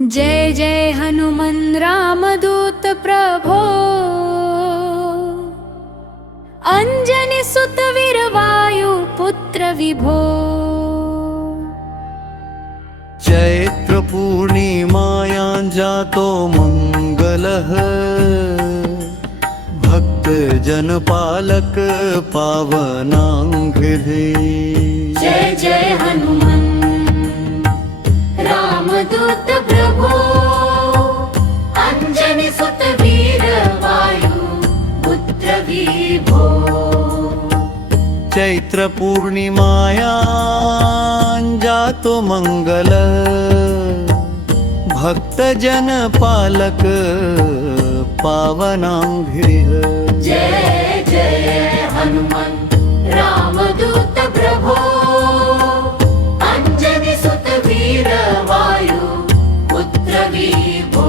जय जय हनुमन् रामदूत प्रभो, अंजनी सुत वीर वायु पुत्र विभो। चैत्र पूर्णिमायां जातो मंगलः, भक्त जन पालक पावनांघ्रे। जय जय हनुमन् रामदूत प्रभो, अंजनी सुत वीर वायु पुत्र विभो। चैत्र पूर्णिमायां जातो मंगल, भक्त जन पालक पावनांघ्रे। जय जय हनुमन् रामदूत प्रभो, अंजनी सुत वीर वायु पुत्र विभो।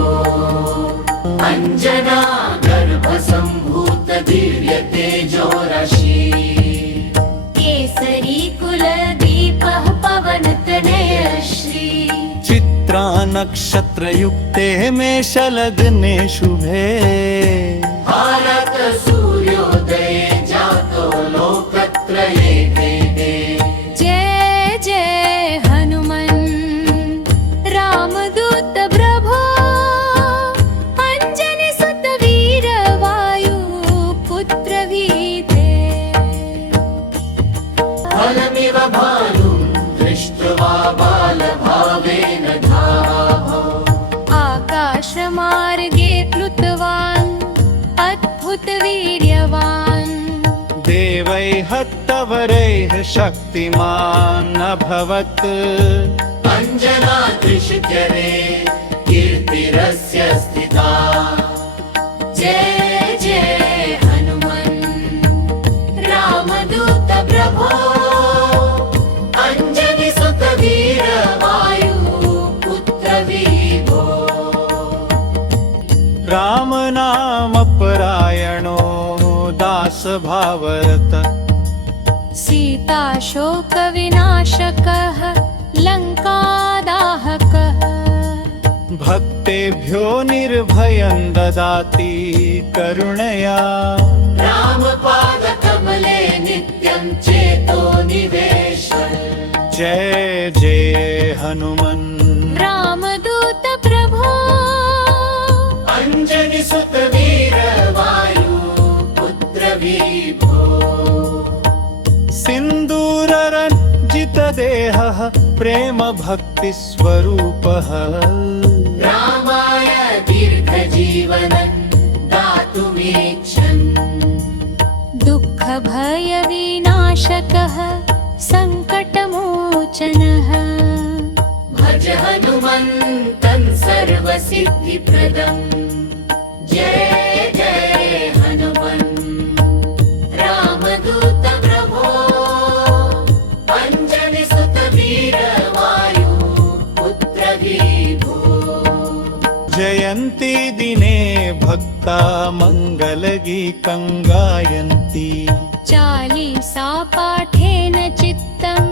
अंजना गर्भ संभूत दिव्य तेजो राशि, केसरी कुल दीपः पवन तनय श्री। चित्रा नक्षत्र युक्ते मेषलग्ने शुभे, भारत सूर्योदये जातो लोकत्रये भेदे। जय जय हनुमन् रामदूत प्रभो, अंजनी सुत वीर वायु पुत्र विभो। फलमिव भानुं दृष्ट्वा बालभावेन धावो, आकाशमार्गे प्लुतवान् अद्भुतवीर्यवान्। देवैः हत्तवरैः शक्तिमान् अभवत्, अंजना दृश्यते कीर्तिरस्य स्थिता। जय जय हनुमन् रामदूत प्रभो, अंजनी सुत वीर वायु पुत्र विभो। राम नाम परायणो दास भावरत, सीता शोक विनाशकः लङ्कादाहकः। भक्तेभ्यो निर्भयं ददाति करुणया, रामपाद कमले नित्यं चेतो निवेशः। जय जय हनुमन् रामदूत प्रभो, अंजनी सुत वीर वायु पुत्र विभो। सिन्दूररञ्जित देहः प्रेम भक्ति स्वरूपः, रामाय दीर्घजीवनं दातुमीच्छन्। दुःख भय विनाशकः सङ्कटमोचनः, भज हनुमन्तं सर्वसिद्धिप्रदम्। जय जय हनुमन् रामदूत प्रभो, अंजनी सुत वीर वायु पुत्र विभो। जयन्ती दिने भक्ता मङ्गलगीतं गायन्ति, चालीसा पाठेन चित्तं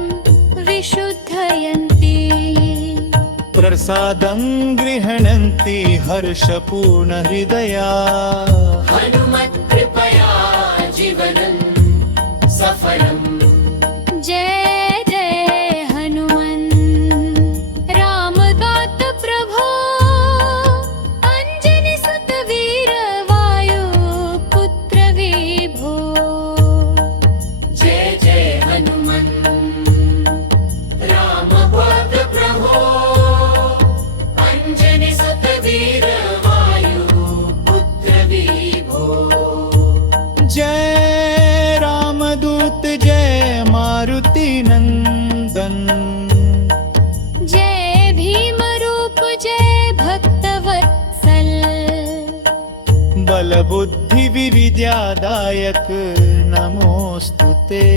विशुद्धयन्ति। प्रसादं गृह्णन्ति हर्षपूर्ण हृदया, हनुमत्कृपया जीवनं सफलम्। जय जय हनुमन् रामदूत प्रभो, अंजनी सुत वीर वायु पुत्र विभो। जय जय हनुमन् रामदूत प्रभो, अंजनी सुत वीर वायु पुत्र विभो। जय रामदूत जय मारुति नंदन, जय भीम रूप जय भक्तवत्सल। बल बुद्धि विद्यादायक नमोस्तुते।